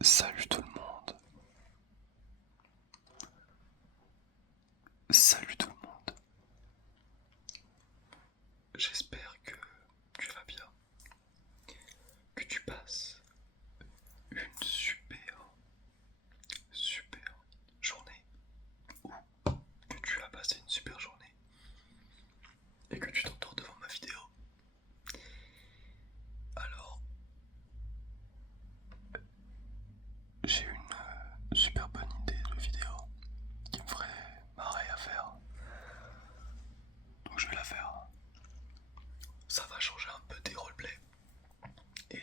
Salut tout le monde. Salut tout le monde. J'espère que tu vas bien, que tu passes une super journée ou que tu as passé une super journée et que tu t'endors devant ma vidéo. Alors, j'ai une super bonne idée de vidéo qui me ferait marrer à faire. Donc je vais la faire. Ça va changer un peu des roleplays. Et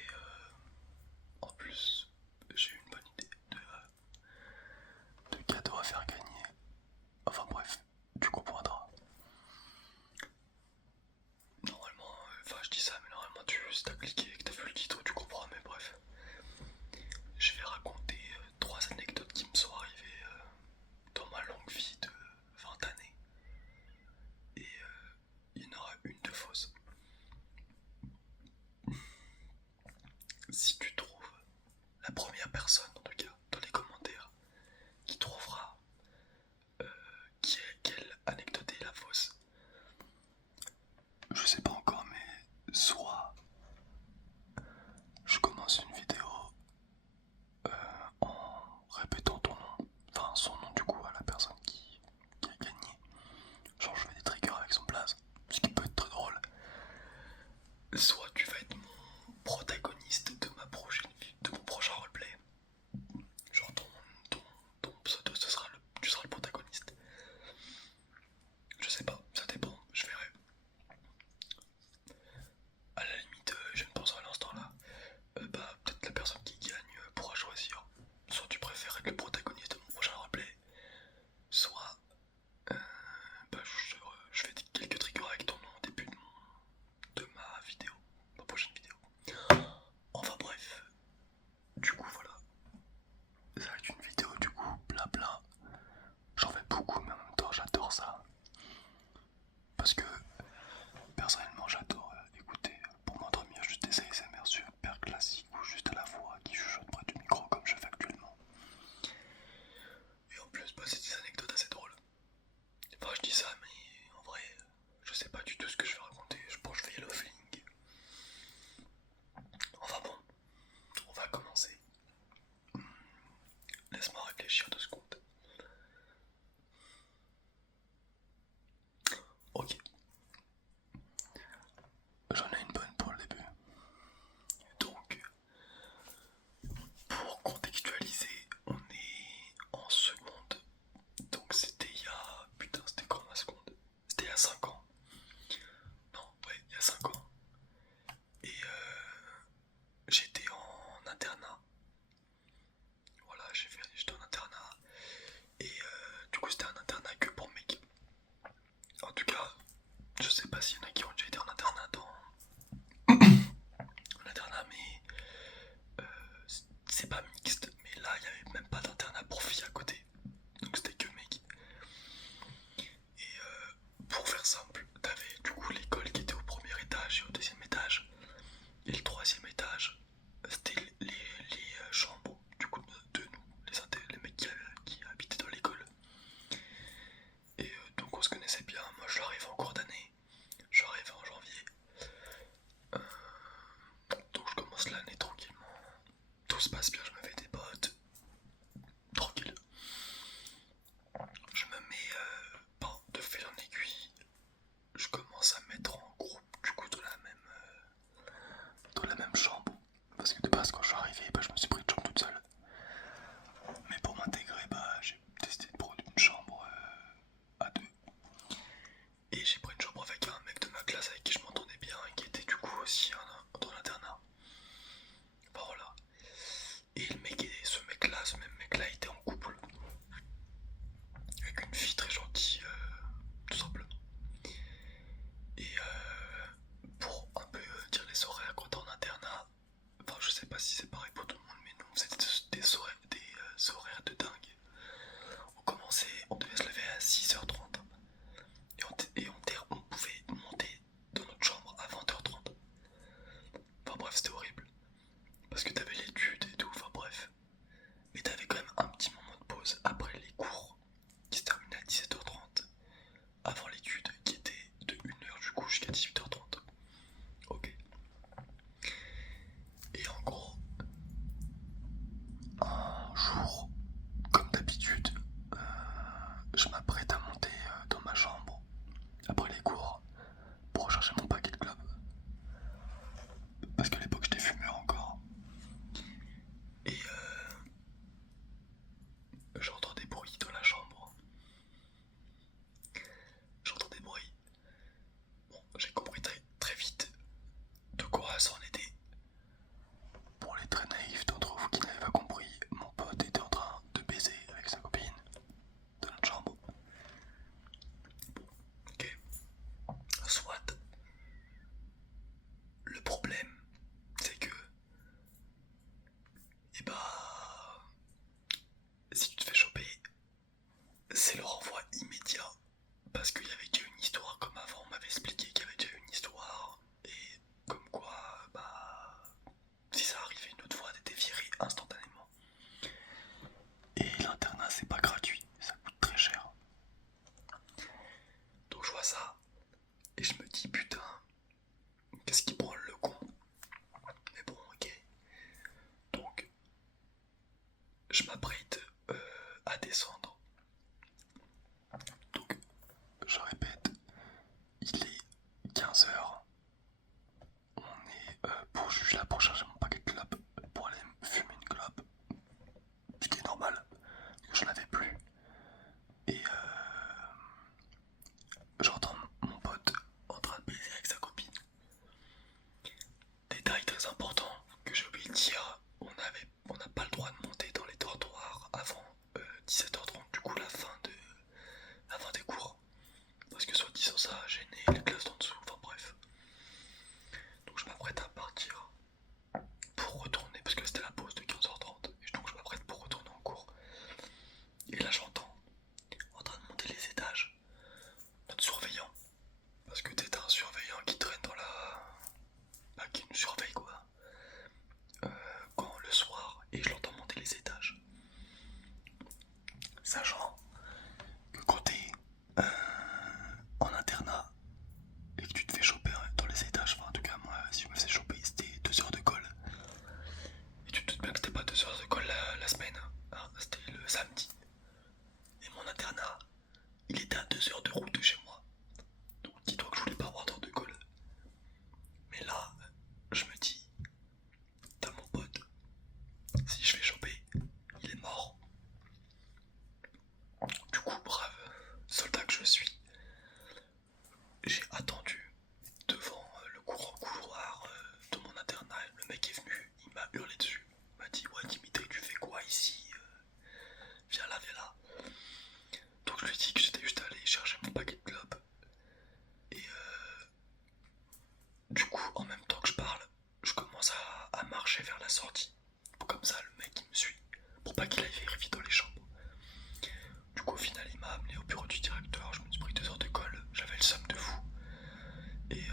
je m'apprête à descendre. Donc, je répète, il est 15 h. On est je suis là pour chercher mon paquet de clopes pour aller fumer une clope. Ce qui est normal, je l'avais plus. Et j'entends mon pote en train de baiser avec sa copine. Détail très important que j'ai oublié de dire, on n'a pas le droit de monter dans les dortoirs avant 17h30, du coup la fin des cours. Parce que soi-disant ça a gêné les classes d'en dessous, enfin bref. Donc je m'apprête à partir pour retourner, parce que c'était la pause de 15h30, et donc je m'apprête pour retourner en cours. Et là j'entends, en train de monter les étages, notre surveillant, parce que t'es un surveillant qui traîne dans la... bah, qui nous surveille quoi, quand le soir, et je l'entends monter les étages. Sachant que quand t'es en internat, et que tu te fais choper dans les étages, enfin en tout cas moi si je me faisais choper c'était 2 heures de colle. Et tu te doutes bien que c'était pas 2 heures de colle la semaine, hein, c'était le samedi. Et mon internat, il était à 2 heures de route de chez moi. Donc dis-toi que je voulais pas avoir d'heure de colle. Mais là, je me dis, t'as mon pote, si je fais choper, il est mort. Du coup, brave soldat que je suis, j'ai attendu devant le grand couloir de mon internat. Le mec est venu, il m'a hurlé dessus. Il m'a dit, ouais Dimitri, tu fais quoi ici? Viens là, viens là. Donc je lui ai dit que j'étais juste allé chercher mon paquet de clopes. Et du coup, en même temps que je parle, je commence à marcher vers la sortie. Comme ça, le mec il me suit, pour pas qu'il aille vérifier dans les chambres. Du coup, au final, il m'a amené au bureau du directeur. Je me suis pris 2 heures de colle, j'avais le seum de fou. Et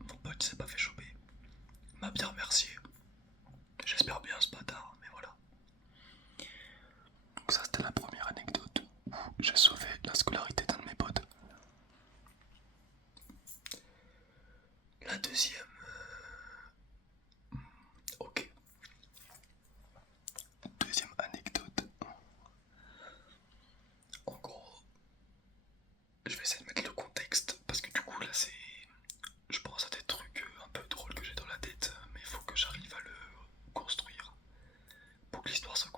mon pote s'est pas fait choper. Il m'a bien remercié. J'espère bien ce bâtard, mais voilà. Donc ça c'était la première anecdote où j'ai sauvé la scolarité d'un de mes potes. La deuxième... ok. Deuxième anecdote. En gros, je vais essayer de mettre le contexte parce que du coup là c'est... je pense à des trucs un peu drôles que j'ai dans la tête, mais il faut que j'arrive à le construire pour que l'histoire soit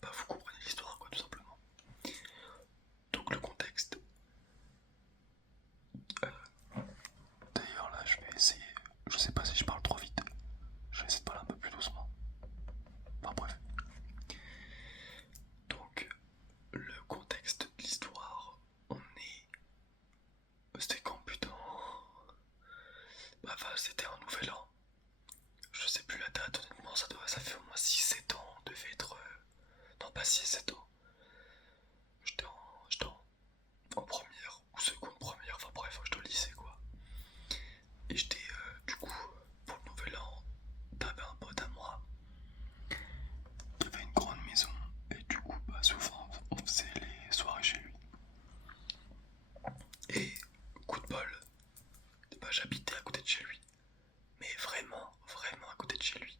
bah, vous comprenez l'histoire quoi, tout simplement. Donc le contexte. D'ailleurs là je vais essayer, je sais pas si je parle trop vite, je vais essayer de parler un peu plus doucement. Enfin bref. Donc le contexte de l'histoire, on est... c'était quand putain? Bah enfin, c'était un nouvel an. Je sais plus la date honnêtement, ça fait au moins 6-7 ans, on devait être... non pas 6-7 ans. J'étais en première ou seconde première, enfin bref, j'étais au lycée quoi. Et j'étais du coup, pour le nouvel an, t'avais un pote à moi qui avait une grande maison. Et du coup, bah, souvent on faisait les soirées chez lui. Et coup de bol, bah, j'habitais à côté de chez lui. Mais vraiment, vraiment à côté de chez lui.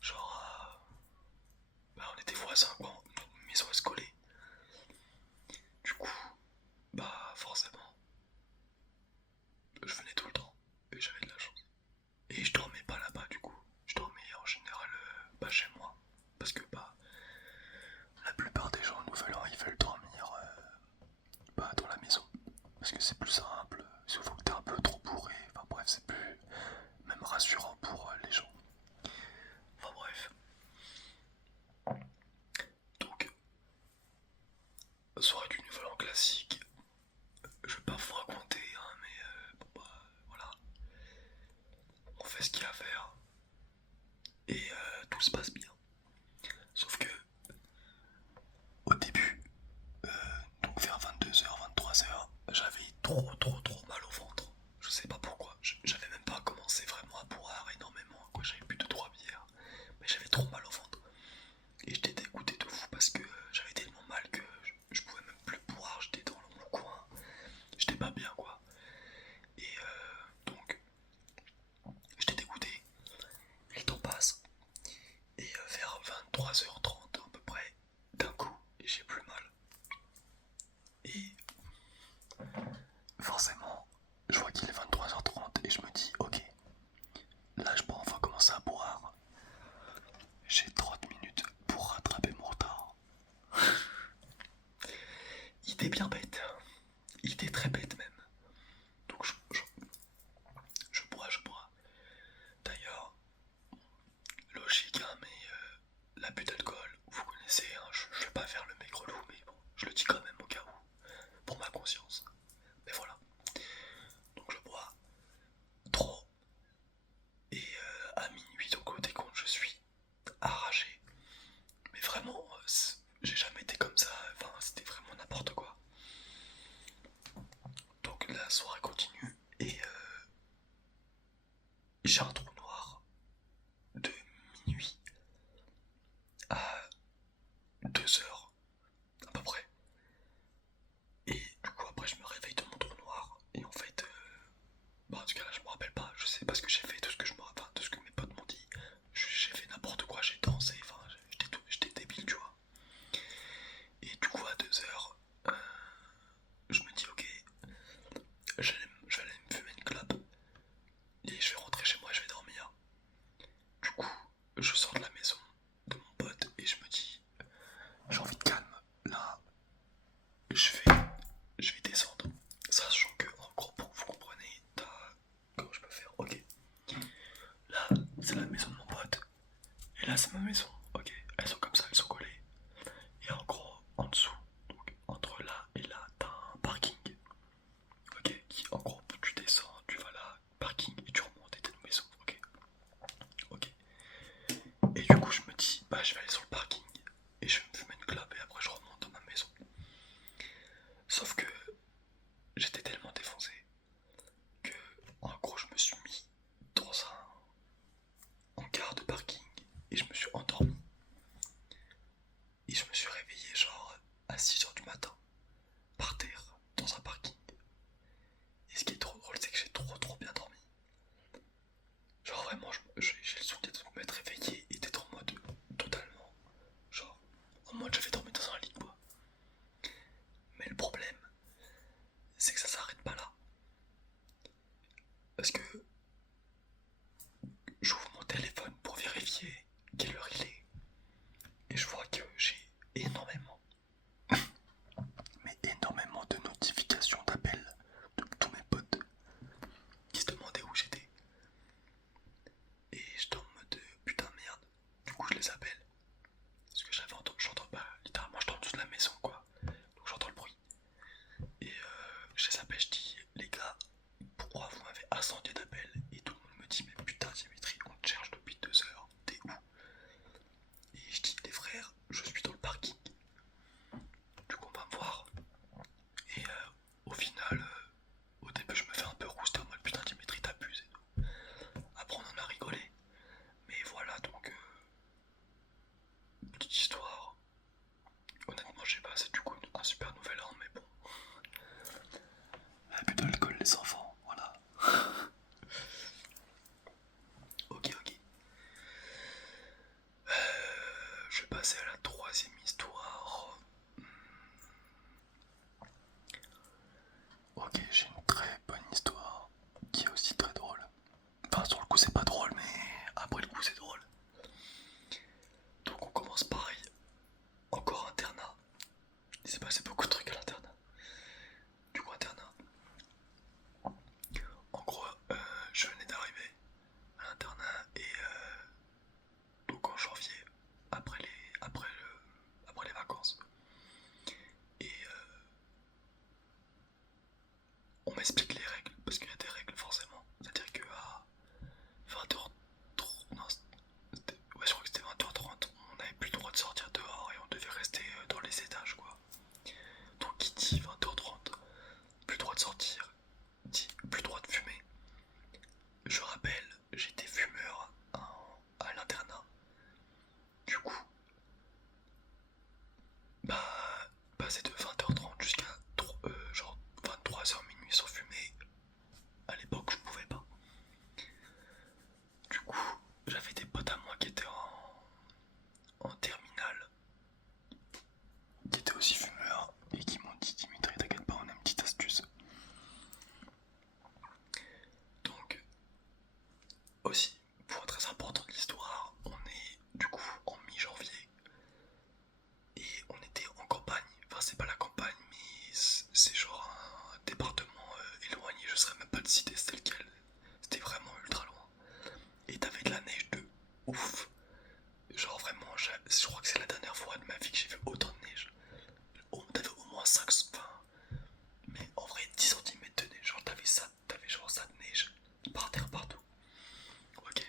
Genre, bah, on était voisins quoi, notre maison elle se collait. Du coup, bah forcément, je venais tout le temps et j'avais de la chance. Et je dormais pas là-bas du coup, je dormais en général pas chez moi. Parce que bah, la plupart des gens au nouvel an ils veulent dormir bah, dans la maison. Parce que c'est plus simple, il faut que t'es un peu trop bourré, enfin bref c'est plus même rassurant pour les gens. Enfin bref. Donc, soirée du nouvel an classique. Je vais pas vous raconter, hein, mais bon bah voilà. On fait ce qu'il y a à faire. Et tout se passe bien. Sauf que au début, donc vers 22 h, 23 h, j'avais trop mal au ventre. Je sais pas pourquoi. J'avais même pas commencé vraiment à boire énormément, quoi. J'avais bu 2-3 bières. Mais j'avais trop mal au ventre. Et j'étais dégoûté de fou parce que j'avais tellement mal que je pouvais même plus boire. J'étais dans mon coin. J'étais pas bien quoi. Et donc j'étais dégoûté. Et le temps passe. j'ai un trou noir de minuit à 2 heures à peu près. Et du coup après je me réveille de mon trou noir et en fait, bah en tout cas là je me rappelle pas, je sais pas ce que j'ai fait, tout ce que je me rappelle, tout ce que mes potes m'ont dit. J'ai fait n'importe quoi, j'ai dansé, enfin j'étais débile tu vois. Et du coup à 2 heures, je me dis ok, je vais aller me fumer une clope et je vais rentrer chez moi et je vais dormir. Du coup je sors de la maison de mon pote et je me dis j'ai envie de calme. Là je vais, je vais descendre. Sachant que en gros pour que vous compreniez, comment je peux faire, ok. Là c'est la maison de mon pote et là c'est ma maison, ok. Elles sont comme ça, elles sont collées. Et en gros en dessous, donc entre là et là t'as un parking. Ok, qui en gros tu descends, tu vas là, parking et tu remontes et t'as une maison, ok. Ok. Et du coup je me dis bah je vais aller sur le parking et je vais me fumer une clope et après je remonte dans ma maison. Sauf que j'étais tellement défoncé que en gros je me suis mis dans en gare de parking et je me suis endormi. Et je me suis réveillé genre à 6 heures du matin par terre dans un parking. Et ce qui est trop drôle c'est que j'ai trop bien dormi. Genre vraiment j'ai le souvenir de m'être réveillé et d'être en mode totalement genre en mode j'avais dormi dans un lit quoi. Mais le problème c'est que ça s'arrête pas là. Parce que j'ouvre mon téléphone pour vérifier quelle heure il est. Et je vois que j'ai énormément, mais énormément de notifications d'appels de tous mes potes qui se demandaient où j'étais. Et j'étais en mode putain merde. Du coup je les appelle. Parce que j'entends pas, littéralement j'étais en dessous de la maison quoi. Donc j'entends le bruit. Et je les appelle, je dis les gars, pourquoi vous m'avez incendié d'appels? Et tout le monde me dit mais putain Dimitri, on te cherche depuis 2 heures, t'es où? Et je dis les frères, je suis dans le parking. Du coup on va me voir. Et au final, au début je me fais un peu rouster en mode putain Dimitri t'abuses et tout. Après on en a rigolé. Mais voilà donc petite histoire. Honnêtement je sais pas, c'est du coup un super nouvel an mais bon. Abus d'alcool les enfants, voilà. Ok ok. Je vais passer à la troisième histoire. Ok, j'ai une très bonne histoire qui est aussi très drôle. Enfin, sur le coup, c'est pas drôle, mais après le coup, c'est drôle. Donc, on commence pareil. Encore internat. Il s'est passé beaucoup de trucs à l'internat. Du coup, internat. En gros, je venais d'arriver à l'internat et donc en janvier, après les vacances. Et on m'explique les règles, parce qu'il y a des règles forcément. C'est-à-dire qu'à 20h30, non, ouais, je crois que c'était 20h30, on n'avait plus le droit de sortir dehors et on devait rester dans les étages quoi. Donc qui dit 20h30, plus le droit de sortir, dit plus le droit de fumer. Je rappelle, j'étais fumeur à l'internat. Du coup, bah, passer de 20h30 jusqu'à genre 23h minuit sans fumer, à l'époque je pouvais pas. Du coup, j'avais des potes à moi qui étaient en terminale, qui étaient aussi fumeurs et qui m'ont dit Dimitri t'inquiète pas on a une petite astuce. Donc aussi, point très important de l'histoire, on est du coup en mi-janvier et on était en campagne, enfin c'est pas la campagne mais c'est genre un département éloigné, je saurais même pas le citer c'était lequel, c'était vraiment ultra loin. Et t'avais de la neige de ouf, genre vraiment je crois que c'est la dernière fois de ma vie que j'ai vu autant de neige. T'avais au moins 5, enfin, mais en vrai 10 cm de neige, genre t'avais genre ça de neige par terre partout. Ok.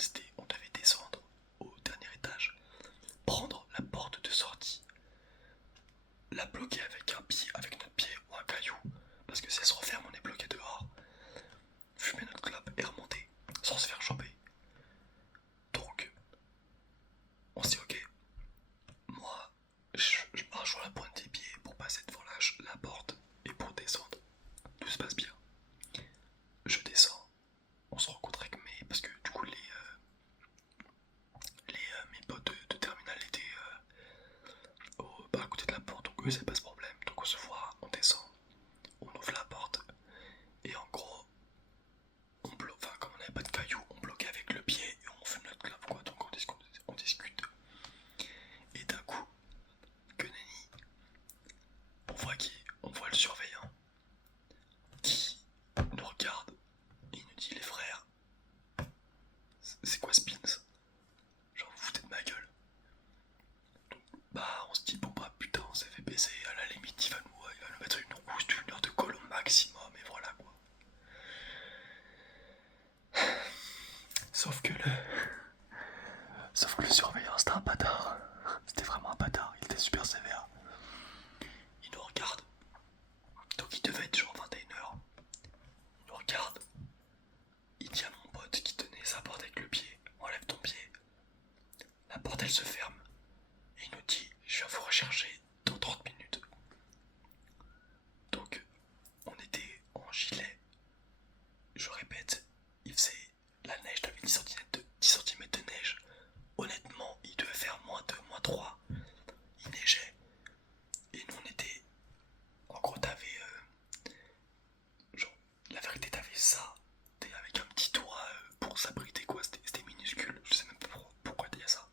idéal, c'était on devait descendre au dernier étage, prendre la porte de sortie, la bloquer avec un pied, avec notre pied ou un caillou, parce que si elle se referme, on est bloqué dehors, fumer notre clope et remonter sans se faire choper. Donc, on se dit ok, moi je marche sur la pointe des pieds pour passer devant la porte et pour descendre. Tout se passe bien. Je descends, on se rencontre avec parce que du coup mes potes de terminale étaient à côté de la porte, donc eux c'est pas ce problème. Donc on se voit, on descend, on ouvre la porte et en gros on bloque, enfin comme on n'avait pas de cailloux, on bloquait avec le pied et on fume notre clope quoi, donc on discute. Et d'un coup, que nenni, on voit le surveillant qui nous regarde et il nous dit les frères, c'est quoi Spins? Genre vous foutez de ma gueule. Bah on se dit bon bah putain on s'est fait baiser, à la limite il va nous mettre une rousse d'une heure de colle au maximum et voilà quoi. Sauf que le surveillant c'était un bâtard. C'était vraiment un bâtard, il était super sévère. Il nous regarde, donc il devait être genre 21h. Il nous regarde, il dit à mon pote qui tenait sa porte avec le pied, enlève ton pied. La porte elle se ferme et il nous dit je viens vous rechercher dans 30 minutes. Donc on était en gilet, je répète, il faisait la neige, t'avais 10 cm de neige. Honnêtement, il devait faire -2, -3. Il neigeait. Et nous on était. En gros, t'avais. Genre, la vérité, t'avais ça. T'es avec un petit toit pour s'abriter quoi. C'était minuscule. Je sais même pas pourquoi t'as ça.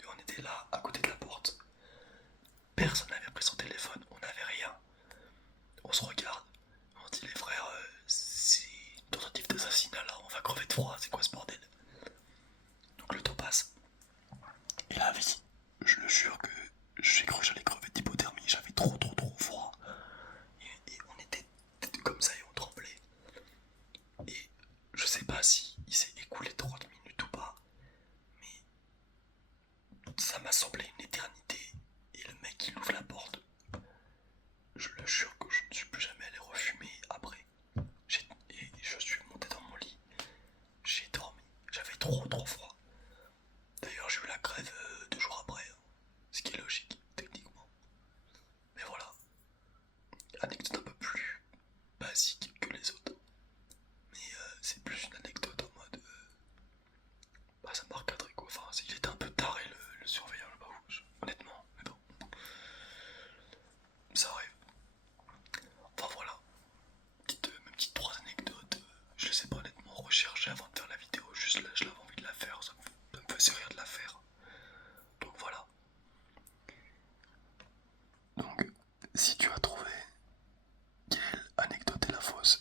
Et on était là, à côté de la porte. Personne n'avait pris son téléphone, on n'avait rien. On se regarde. On dit les frères, c'est une tentative d'assassinat là, on va crever de froid, c'est quoi ce bordel? Donc le temps passe. Et la vie, je le jure que j'ai cru que j'allais crever d'hypothermie, j'avais trop froid. Et on était comme ça et on tremblait. Et je sais pas si il s'est écoulé 30 minutes ou pas, mais ça m'a semblé une éternité. Et le mec il ouvre la porte. Je le jure que je ne suis plus jamais allé refumer après. Et je suis monté dans mon lit. J'ai dormi. J'avais trop froid. D'ailleurs j'ai eu la crève 2 jours après. Ce qui est logique, techniquement. Mais voilà. Anecdote un peu plus basique que les autres. Mais c'est plus une anecdote en mode. Bah ça m'a recadré quoi. Enfin, il était un peu taré le surveillant là-bas. Honnêtement. Mais bon. Ça arrive. Enfin voilà. Mes petites 3 anecdotes. Je les ai pas honnêtement recherchées avant de faire la vidéo. Juste là, je l'avais envie de la faire. Ça me faisait rire de la faire. Donc voilà. Donc, si tu as trouvé quelle anecdote est la fausse,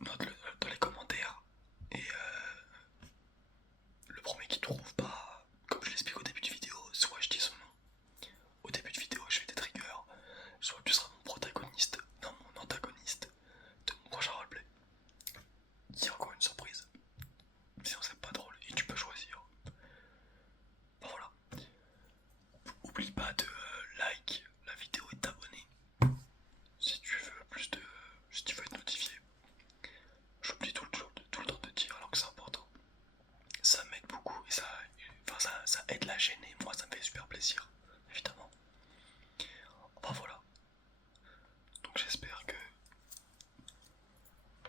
note-le dans les commentaires. Et le premier qui trouve, pas, comme je l'explique au début de vidéo, soit je dis son nom. Au début de vidéo, je fais des triggers. Soit tu seras mon protagoniste, non mon antagoniste de mon prochain roleplay. Il y a encore une surprise. Sinon c'est pas drôle et tu peux choisir. Bon voilà. Oublie pas de like la vidéo et de t'abonner. Si tu veux si tu veux être notifié. J'oublie tout le temps de dire alors que c'est important. Ça m'aide beaucoup et ça aide la chaîne et moi ça me fait super plaisir, évidemment. Enfin voilà. Donc j'espère que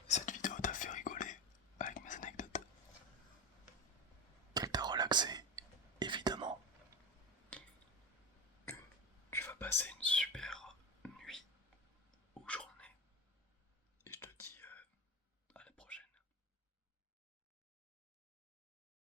cette vidéo t'a fait rigoler avec mes anecdotes, qu'elle t'a relaxé